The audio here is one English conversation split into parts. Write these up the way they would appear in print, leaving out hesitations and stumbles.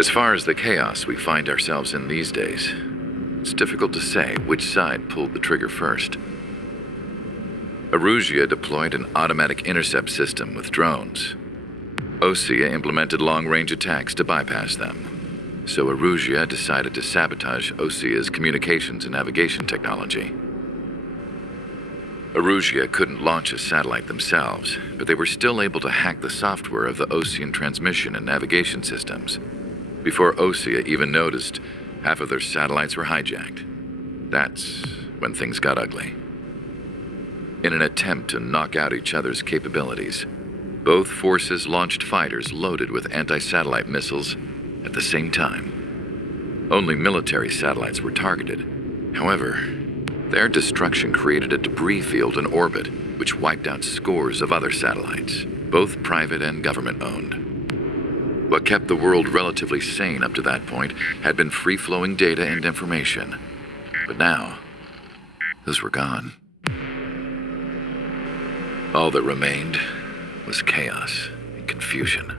As far as the chaos we find ourselves in these days, it's difficult to say which side pulled the trigger first. Erusia deployed an automatic intercept system with drones. Osea implemented long-range attacks to bypass them. So Erusia decided to sabotage Osea's communications and navigation technology. Erusia couldn't launch a satellite themselves, but they were still able to hack the software of the Osean transmission and navigation systems. Before Osea even noticed, half of their satellites were hijacked. That's when things got ugly. In an attempt to knock out each other's capabilities, both forces launched fighters loaded with anti-satellite missiles at the same time. Only military satellites were targeted. However, their destruction created a debris field in orbit, which wiped out scores of other satellites, both private and government-owned. What kept the world relatively sane up to that point had been free-flowing data and information. But now, those were gone. All that remained was chaos and confusion.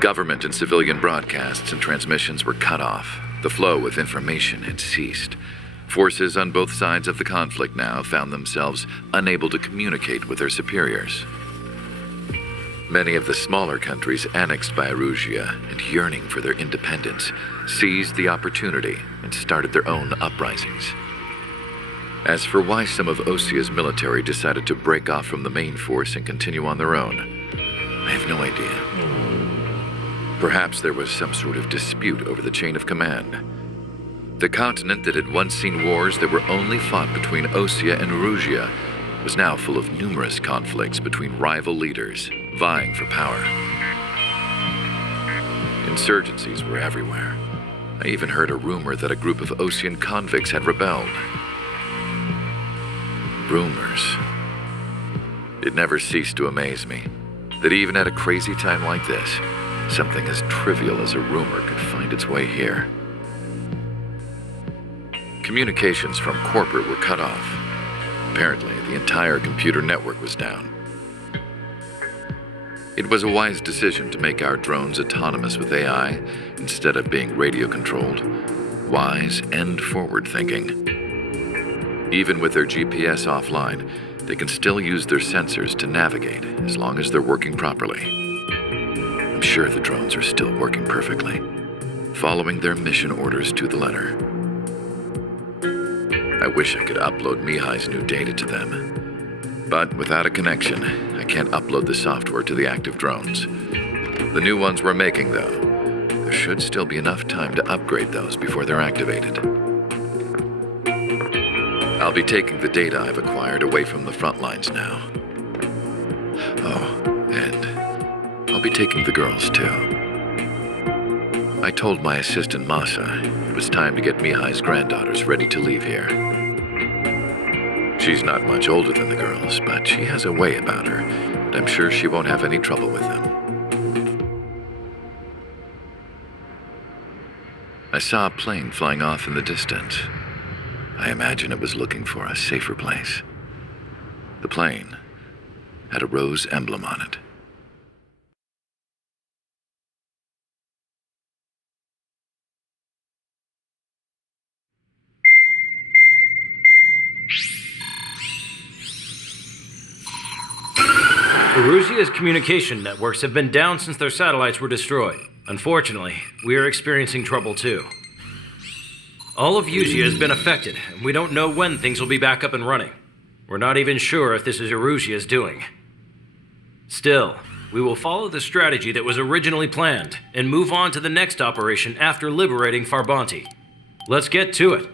Government and civilian broadcasts and transmissions were cut off. The flow of information had ceased. Forces on both sides of the conflict now found themselves unable to communicate with their superiors. Many of the smaller countries annexed by Erusia and yearning for their independence seized the opportunity and started their own uprisings. As for why some of Osea's military decided to break off from the main force and continue on their own, I have no idea. Perhaps there was some sort of dispute over the chain of command. The continent that had once seen wars that were only fought between Osea and Erusia was now full of numerous conflicts between rival leaders vying for power. Insurgencies were everywhere. I even heard a rumor that a group of Osean convicts had rebelled. Rumors. It never ceased to amaze me that even at a crazy time like this, something as trivial as a rumor could find its way here. Communications from corporate were cut off. Apparently, the entire computer network was down. It was a wise decision to make our drones autonomous with AI instead of being radio-controlled. Wise and forward-thinking. Even with their GPS offline, they can still use their sensors to navigate as long as they're working properly. I'm sure the drones are still working perfectly, following their mission orders to the letter. I wish I could upload Mihai's new data to them. But without a connection, I can't upload the software to the active drones. The new ones we're making, though, there should still be enough time to upgrade those before they're activated. I'll be taking the data I've acquired away from the front lines now. Oh, and I'll be taking the girls, too. I told my assistant Masa it was time to get Mihai's granddaughters ready to leave here. She's not much older than the girls, but she has a way about her, and I'm sure she won't have any trouble with them. I saw a plane flying off in the distance. I imagine it was looking for a safer place. The plane had a rose emblem on it. Erusia's communication networks have been down since their satellites were destroyed. Unfortunately, we are experiencing trouble too. All of Erusia has been affected, and we don't know when things will be back up and running. We're not even sure if this is Erusia's doing. Still, we will follow the strategy that was originally planned and move on to the next operation after liberating Farbanti. Let's get to it.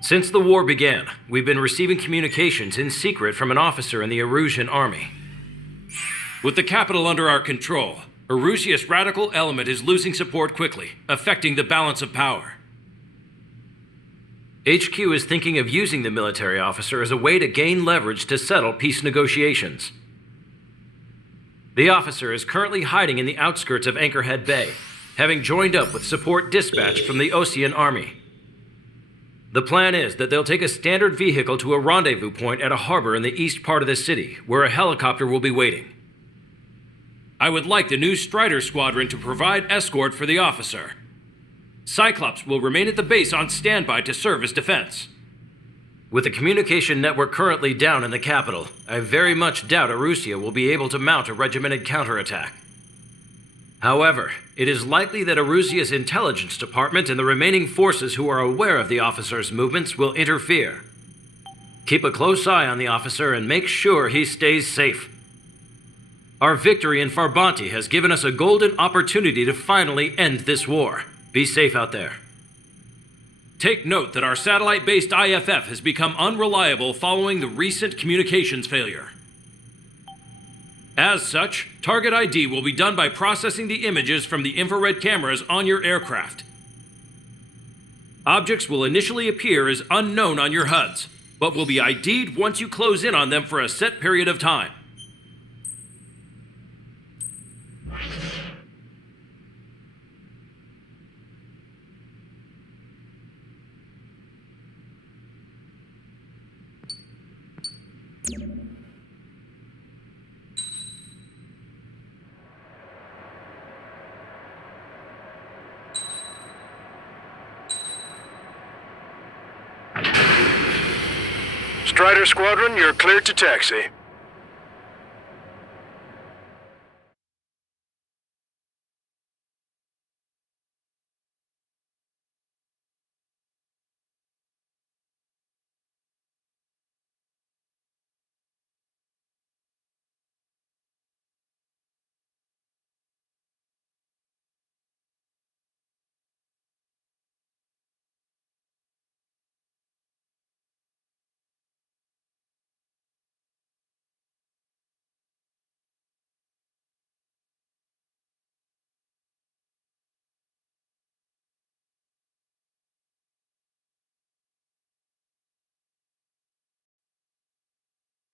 Since the war began, we've been receiving communications in secret from an officer in the Erusian army. With the capital under our control, Erusia's radical element is losing support quickly, affecting the balance of power. HQ is thinking of using the military officer as a way to gain leverage to settle peace negotiations. The officer is currently hiding in the outskirts of Anchorhead Bay, having joined up with support dispatched from the Osean army. The plan is that they'll take a standard vehicle to a rendezvous point at a harbor in the east part of the city, where a helicopter will be waiting. I would like the new Strider Squadron to provide escort for the officer. Cyclops will remain at the base on standby to serve as defense. With the communication network currently down in the capital, I very much doubt Arusea will be able to mount a regimented counterattack. However, it is likely that Arusea's intelligence department and the remaining forces who are aware of the officer's movements will interfere. Keep a close eye on the officer and make sure he stays safe. Our victory in Farbanti has given us a golden opportunity to finally end this war. Be safe out there. Take note that our satellite-based IFF has become unreliable following the recent communications failure. As such, target ID will be done by processing the images from the infrared cameras on your aircraft. Objects will initially appear as unknown on your HUDs, but will be ID'd once you close in on them for a set period of time. Strider Squadron, you're cleared to taxi.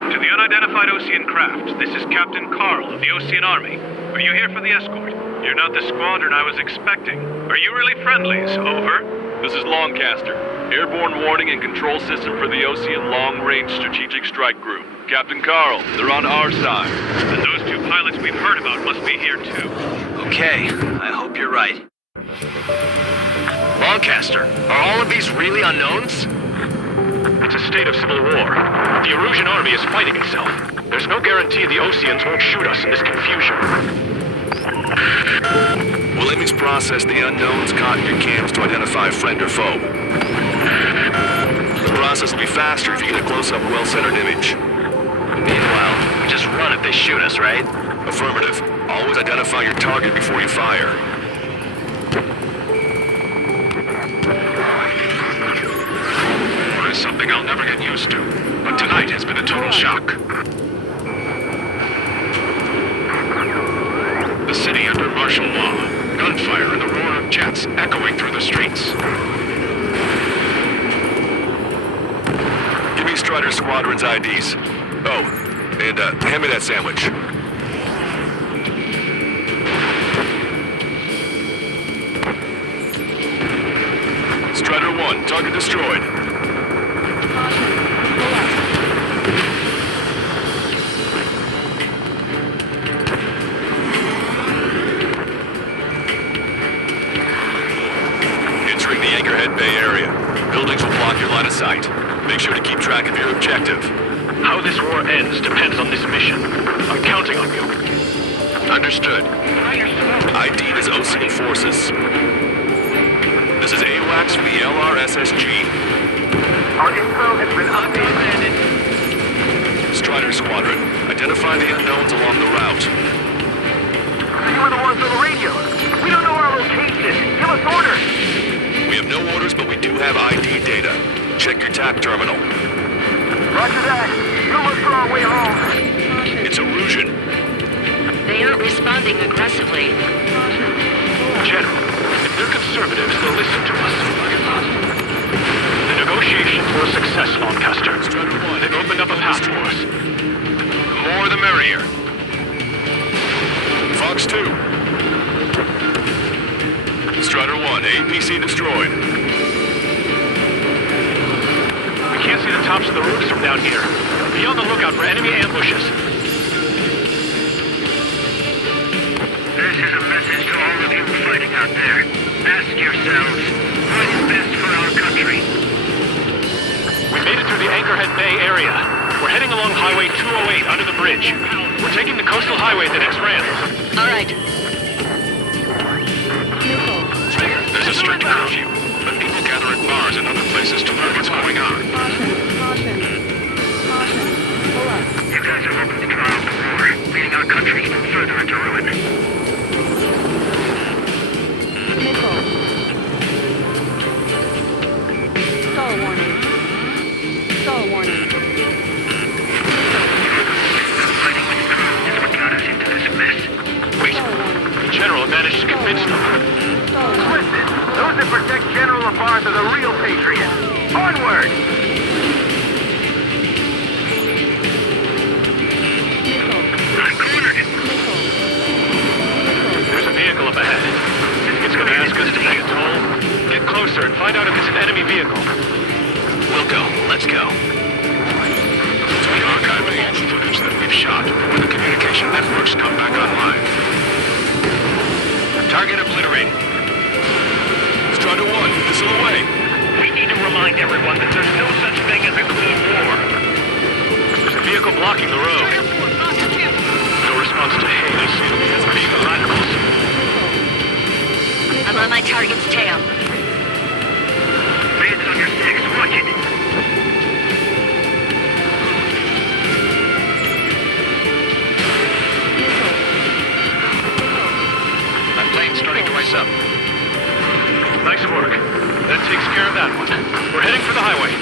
To the unidentified Osean craft, this is Captain Carl of the Osean Army. Are you here for the escort? You're not the squadron I was expecting. Are you really friendlies? Over. This is Longcaster. Airborne warning and control system for the Osean Long-Range Strategic Strike Group. Captain Carl, they're on our side. And those two pilots we've heard about must be here too. Okay, I hope you're right. Longcaster, are all of these really unknowns? It's a state of civil war. The Erusian army is fighting itself. There's no guarantee the Oseans won't shoot us in this confusion. Will image process the unknowns caught in your cams to identify friend or foe? The process will be faster if you get a close-up, well-centered image. Meanwhile, we just run if they shoot us, right? Affirmative. Always identify your target before you fire. War is something I'll never get used to, but tonight has been a total shock. The city under martial law. Gunfire and the roar of jets echoing through the streets. Give me Strider Squadron's IDs. Oh, and hand me that sandwich. Strider 1, target destroyed. Entering the Anchorhead Bay area. Buildings will block your line of sight. Make sure to keep track of your objective. How this war ends depends on this mission. I'm counting on you. Understood. ID'd as Osean forces. This is AWACS for the LRSSG. Our info has been updated. Strider Squadron, identify the unknowns along the route. You were the ones on the radio. We don't know our location. Give us orders. We have no orders, but we do have ID data. Check your TAC terminal. Roger that. We'll look for our way home. It's Erusian. They aren't responding aggressively. General, if they're conservatives, they'll listen to us. The negotiations were a success, Lancaster. They've opened up a path for us. More the merrier. Fox 2. Strider 1, APC destroyed. We can't see the tops of the roofs from down here. Be on the lookout for enemy ambushes. out there. Ask yourselves, what is best for our country? We made it through the Anchorhead Bay area. We're heading along Highway 208 under the bridge. We're taking the coastal highway at the next ramp. All right. There's a strict curfew, but people gather at bars and other places to learn what's going on. You guys are open to trial for war, leading our country even further into ruin. Stall warning. Stall warning. Fighting with crew is what got us into this mess. Wait, the General managed to convince them. Listen, Those that protect General LaBarre are the real patriots. Onward! I'm cornered. There's a vehicle up ahead. It's gonna ask us to pay a toll. Get closer and find out if it's an enemy vehicle. We'll go. Let's go. We archive any of the footage that we've shot when the communication networks come back online. Target obliterated. Strider 1, this is the way. We need to remind everyone that there's no such thing as a clean war. There's a vehicle blocking the road. No response to hate. I see them being the radicals. I'm on my target's tail. Bands on your six, watch it. That plane's starting twice up. Nice work. That takes care of that one. We're heading for the highway.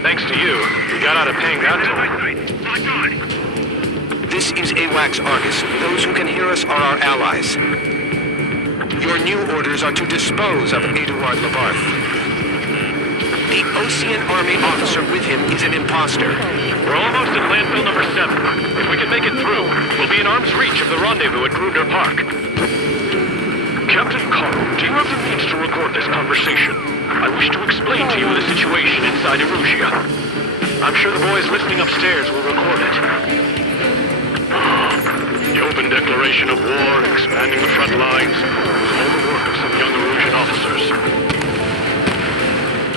Thanks to you, we got out of paying that toll. Locked on. This is AWACS Argus. Those who can hear us are our allies. Your new orders are to dispose of Eduard LaBarre. The Osean Army officer with him is an imposter. We're almost at landfill number 7. If we can make it through, we'll be in arm's reach of the rendezvous at Gruner Park. Captain Carl, do you have the means to record this conversation? I wish to explain to you the situation inside Erusia. I'm sure the boys listening upstairs will record it. The open declaration of war, expanding the front lines, was all the work of some young Erusian officers.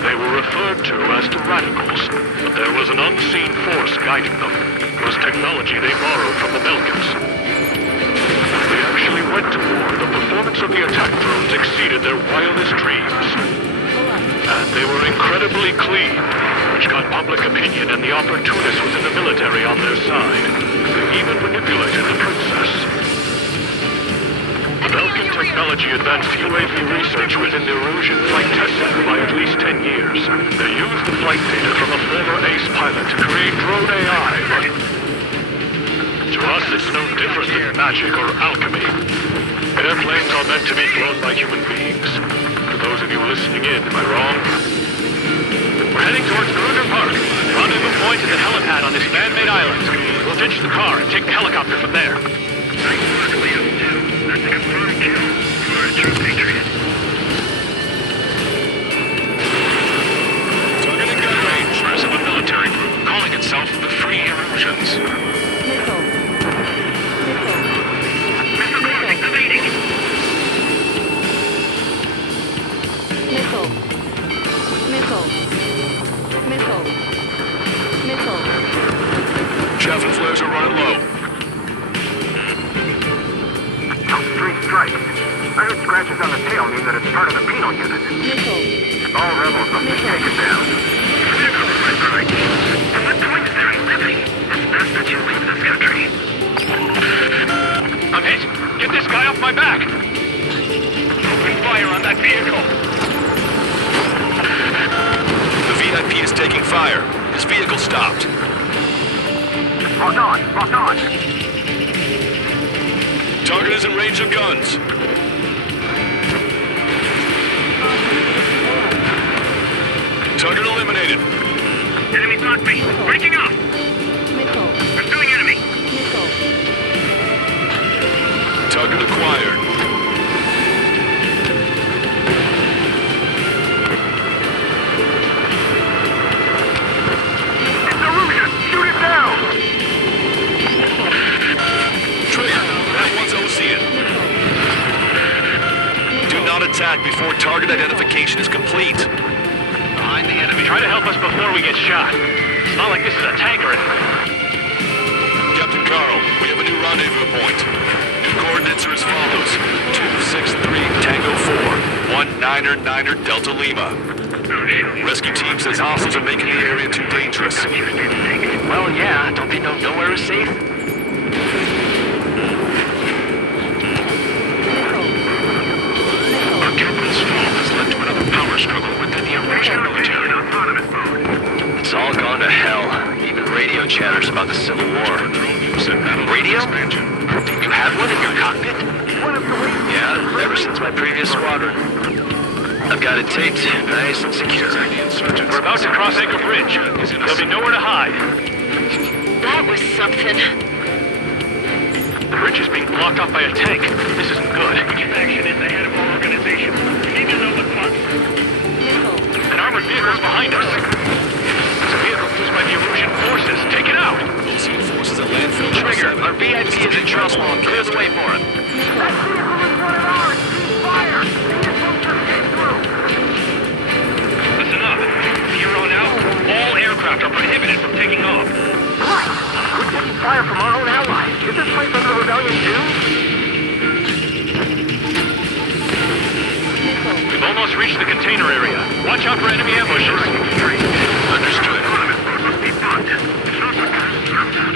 They were referred to as the radicals, but there was an unseen force guiding them. It was technology they borrowed from the Belgians. They actually went to war. The performance of the attack drones exceeded their wildest dreams. And they were incredibly clean, which got public opinion and the opportunists within the military on their side. They even manipulated the princess. The Belgian technology advanced UAV research within the Erusian flight test center by at least 10 years. They used the flight data from a former ace pilot to create drone AI, but to us it's no different than magic or alchemy. Airplanes are meant to be flown by human beings. For those of you listening in, am I wrong? We're heading towards Gruner Park. Rendezvous point is a helipad on this man-made island. We'll ditch the car and take the helicopter from there. Nice work, Leo. That's a confirmed kill. You're a true patriot. Target in gun range. Members of a military group calling itself the Free Erusians. Missile. Missile crossing, evading. Missile. Missile. Missile. Missile. Chaffin flares are running low. Three strikes. I heard scratches on the tail mean that it's part of the penal unit. Missile. All rebels must be taken down. Critical for our ideals. At what point is there a living? It's best that you leave this country. I'm hit! Get this guy off my back! Open fire on that vehicle. The VIP is taking fire. His vehicle stopped. Lock on, lock on. Target is in range of guns. Target eliminated. Enemy spot me. Breaking off. Missile. Pursuing enemy. Missile. Target acquired. It's Erusian. Shoot it down. Trigger, that one's Osean. Do not not attack before target identification is complete. Behind the enemy. Try to help us before we get shot. It's not like this is a tank or anything. Captain Carl, we have a new rendezvous point. New coordinates are as follows. 263 Tango 4, 199er Delta Lima. Rescue team says hostiles are making the area too dangerous. Well, yeah. Don't they know nowhere is safe? Our captain's fall has led to another power struggle within the Erusian military. It's all gone to hell. Even radio chatters about the Civil War. Radio? You have one in your cockpit? Yeah, ever since my previous squadron. I've got it taped, nice and secure. We're about to cross Anchor Bridge. There'll be nowhere to hide. That was something. The bridge is being blocked off by a tank. This isn't good. Action is ahead of our organization. We need to know what month. An armored vehicle's behind us. It's a vehicle used by the Erusian forces. Take it out! Ocean forces at landfill. Trigger, our VIP is in trouble. Clear the way for him. Listen up. From here on out, all aircraft are prohibited from taking off. We're taking fire from our own allies. Is this place under rebellion too? We've almost reached the container area. Watch out for enemy ambushes. Understood.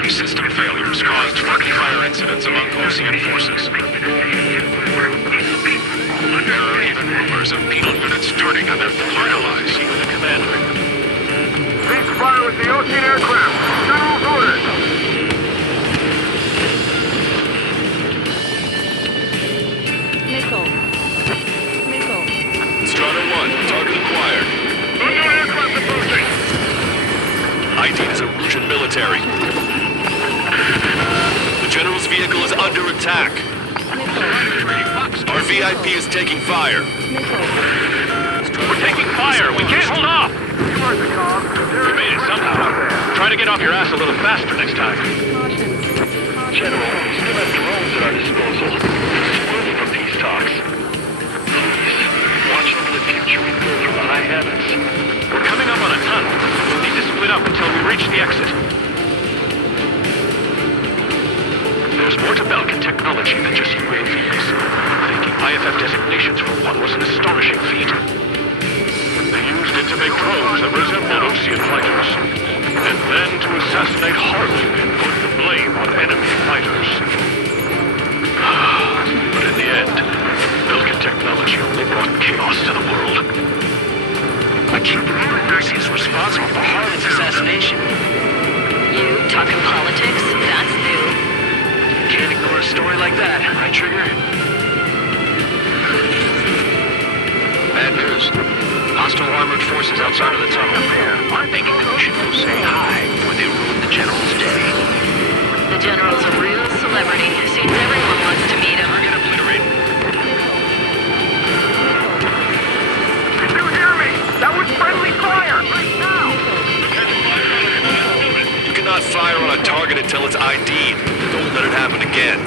System failures caused friendly fire incidents among Ocean forces. There are even rumors of penal units turning on their former allies. The commander. Cease fire with the Ocean aircraft. General's orders. Missile. Missile. Strata 1, target acquired. Unknown aircraft approaching. ID is Erusian military. The general's vehicle is under attack. Our VIP is taking fire. We're taking fire. We can't hold off. We made it somehow. Try to get off your ass a little faster next time. General, we still have drones at our disposal. Moving from peace talks. Please, watch over the future we build from the high heavens. We're coming up on a tunnel. We'll need to split up until we reach the exit. There's more to Belkin technology than just UAVs. Taking IFF designations for one was an astonishing feat. They used it to make drones that resembled Ocean fighters, and then to assassinate Harley and put the blame on enemy fighters. But in the end, Belkin technology only brought chaos to the world. I can't believe Mercy is responsible for Harley's assassination. You talking politics? That's new. Can't ignore a story like that, right, Trigger? Bad news. Hostile armored forces outside of the tunnel. I'm thinking that we should go say hi before they ruin the General's day. The General's a real celebrity. Seems everyone wants to meet him. Get obliterated. Did you hear me? That was friendly fire. Right now. You cannot fire on a target until it's ID'd. Don't let it happen again.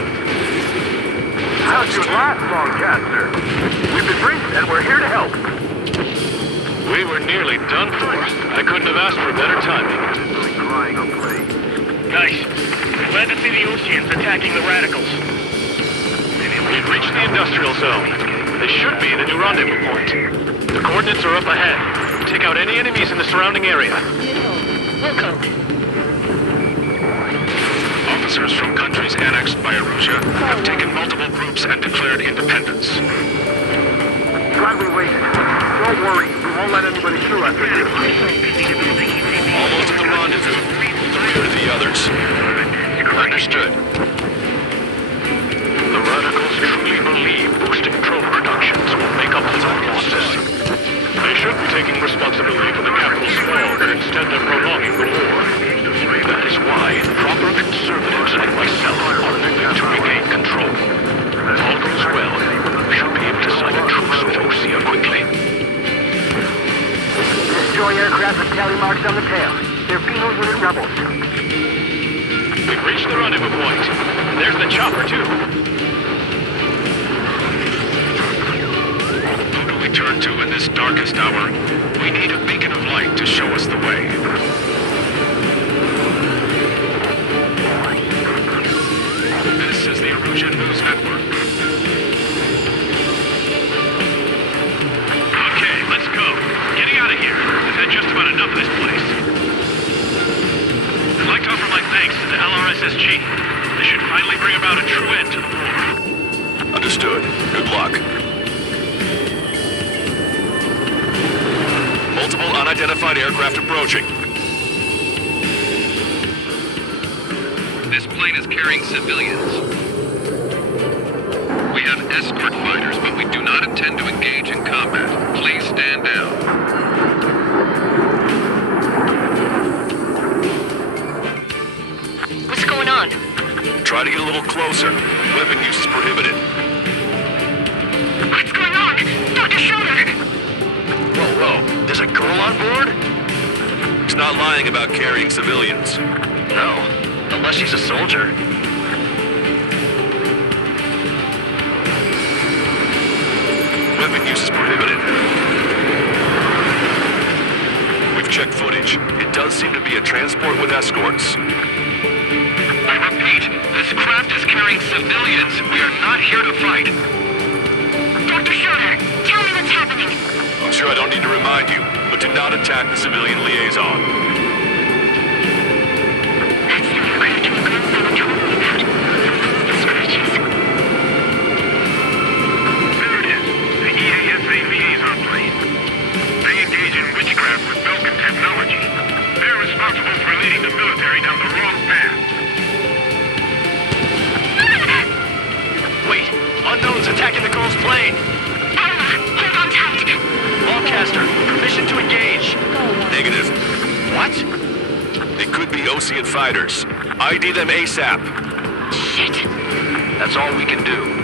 How's your last Longcaster? We've been briefed and we're here to help. We were nearly done for. I couldn't have asked for better timing. Nice. Glad to see the Oceans attacking the radicals. We've reached the industrial zone. They should be the new rendezvous point. The coordinates are up ahead. Take out any enemies in the surrounding area. Wilco. Officers from countries annexed by Erusia have taken multiple groups and declared independence. Glad we waited. Don't worry, we won't let anybody through after this. Almost at the rendezvous. Clear to the others. Understood. The radicals truly believe boosting drone productions will make up for their losses. They should be taking responsibility for the capital's fall, but instead they're prolonging the war. That is why proper conservatives like myself are moving to regain control. If all goes well, we should be able to sign a truce with Osea quickly. Destroy aircraft with tally marks on the tail. They're penal unit rebels. We've reached the rendezvous point. And there's the chopper, too. should finally bring about a true end to the war. Understood. Good luck. Multiple unidentified aircraft approaching. This plane is carrying civilians. We have escort fighters, but we do not intend to engage in combat. Please stand down. What's going on? Try to get a little closer. Weapon use is prohibited. What's going on? Dr. Schroeder! Whoa. There's a girl on board? He's not lying about carrying civilians. No. Unless she's a soldier. Weapon use is prohibited. We've checked footage. It does seem to be a transport with escorts. I repeat, this craft is carrying civilians. We are not here to fight. Dr. Schroeder, tell me what's happening. I'm sure I don't need to remind you, but do not attack the civilian liaison. That's the aircraft you were told me about. The scratches. There it is. The EASA liaison plane. They engage in witchcraft with Belkin technology. They're responsible for leading the military down the wrong path. Wait, unknown's attacking the girl's plane. Alma, hold on tight. Ballcaster, permission to engage. Negative. What? They could be Osean fighters. ID them ASAP. Shit. That's all we can do.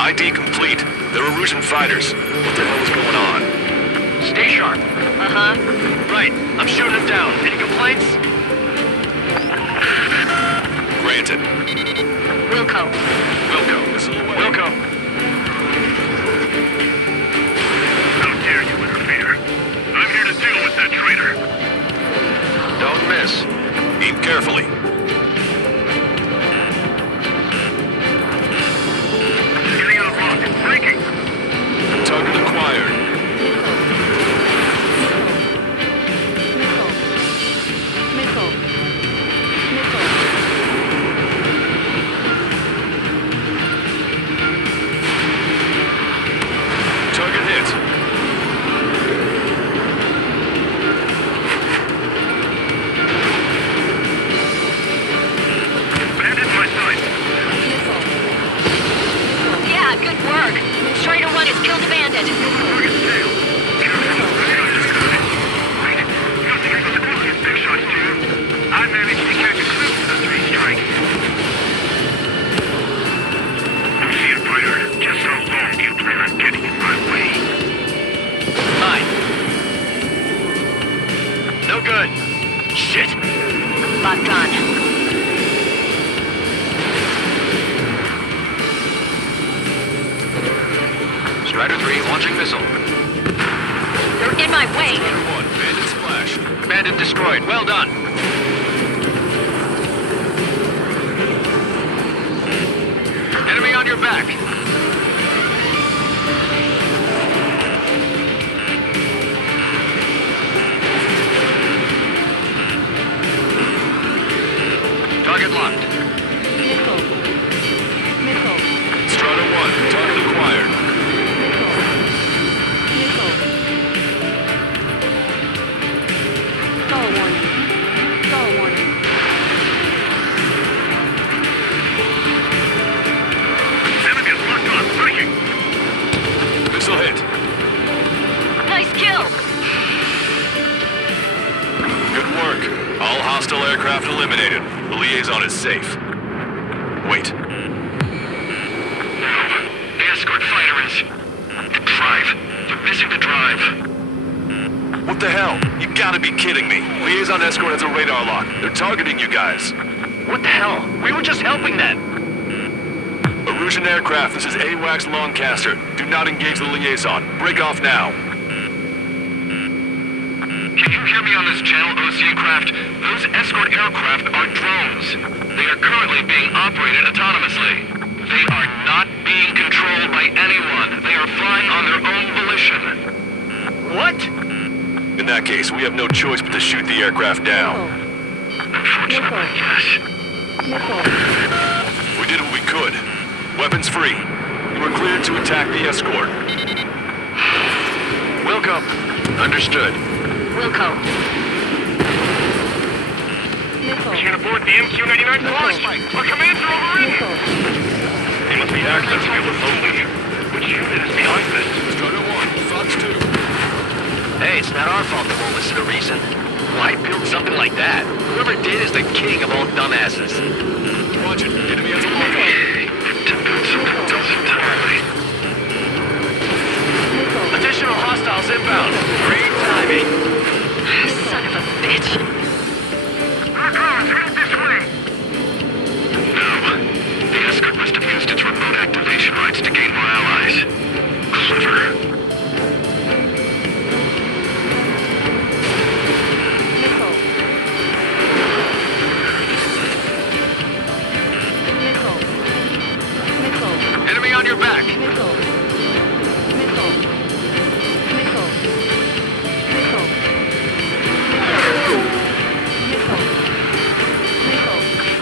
ID complete. They're Erusian fighters. What the hell is going on? Stay sharp. Uh-huh. Right, I'm shooting them down. Any complaints? Granted. Wilco. Wilco. How dare you interfere? I'm here to deal with that traitor. Don't miss. Aim carefully. Getting out of lock. Breaking. Target acquired. Missile. Target hit. Bandit in my sight. Yeah, good work. Strider 1 has killed a bandit. Target tail. Wait, nothing I can do against big shots, too. I managed to catch a glimpse of the three strikes. See it, fighter. Just how long do you plan on getting in my way? Mine. No good. Shit. Locked on. Strider 3 launching missile. They're in my way. Strider 1, bandit splash. Bandit destroyed. Well done. Enemy on your back. Target locked. Strider 1, target acquired. Enemy is locked on. Breaking. Missile hit. Nice kill. Good work. All hostile aircraft eliminated. The liaison is safe. Wait. The escort fighter is... The drive. They're missing the drive. What the hell? You gotta be kidding me. Liaison escort has a radar lock. They're targeting you guys. What the hell? We were just helping them. Erusian aircraft, this is AWACS Longcaster. Do not engage the liaison. Break off now. Can you hear me on this channel, Ocean craft? Those escort aircraft are drones. They are currently being operated autonomously. They are not being controlled by anyone. They are flying on their own volition. What? In that case, we have no choice but to shoot the aircraft down. Unfortunately, yes. We did what we could. Weapons free. You are cleared to attack the escort. Wilco. Understood. Wilco. Can't aboard the MQ-99 Flash. Our commands are overridden. They must be accessing it remotely. Which unit is behind this? Strider 1, Fox 2. Hey, it's not our fault they won't listen to reason. Why build something like that? Whoever did is the king of all dumbasses. Roger. Enemy has a lockout. To build something else entirely. Additional hostiles inbound. Great timing. Son of a bitch. Headed this way. No. The escort must have used its remote activation rights to gain more allies. Clever. Enemy on your back.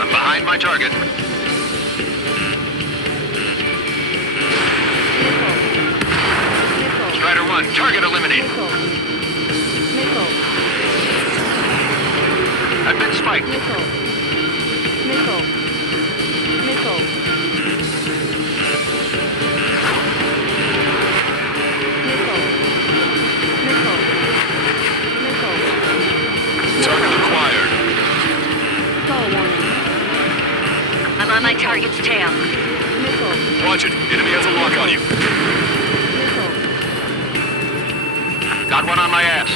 I'm behind my target. Strider 1, target eliminated. I've been spiked. Target acquired. I'm on my target's tail. Watch it. Enemy has a lock on you. Got one on my ass.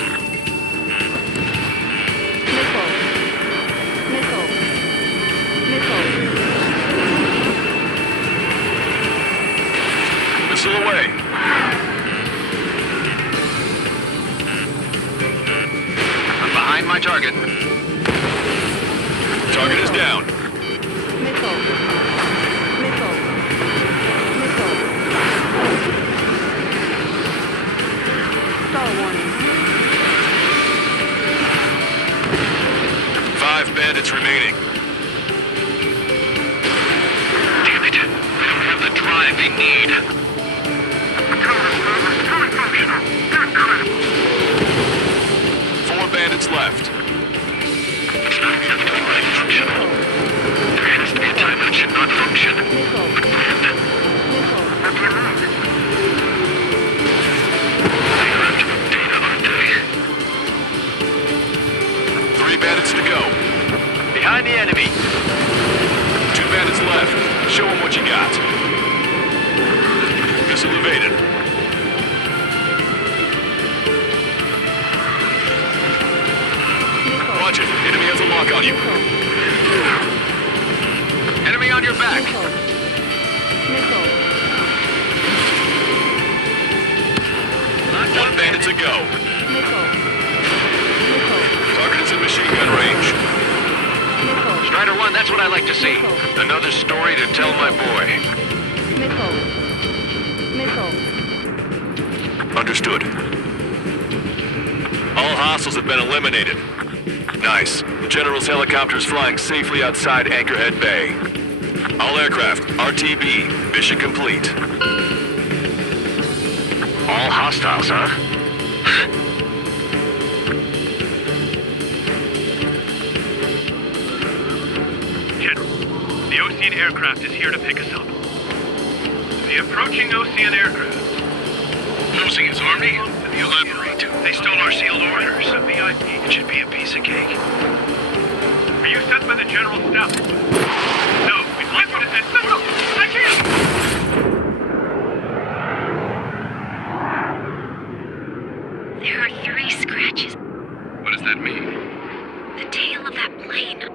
Missile away. I'm behind my target. Target is down. Five bandits remaining. Damn it. They don't have the drive they need. Fully functional. Good crap. 4 bandits left. It's not enough to remain functional. There has to be a time that it should not function. But when? What do you mean? They are after the data, aren't they? 3 bandits to go. Behind the enemy. 2 bandits left. Show them what you got. Missile evaded. Watch it. Enemy has a lock on you. Enemy on your back. 1 bandit to go. Target is in machine gun range. Strider 1, that's what I like to see. Another story to tell my boy. Understood. All hostiles have been eliminated. Nice. The General's helicopter is flying safely outside Anchorhead Bay. All aircraft, RTB, mission complete. All hostiles, huh? General, the Ocean aircraft is here to pick us up. The approaching Ocean aircraft. Losing his army? Elaborate. They stole our sealed orders. A VIP. It should be a piece of cake. Are you sent by the General's staff? No, we'd like you to send... No, I can't! There are 3 scratches. What does that mean? The tail of that plane.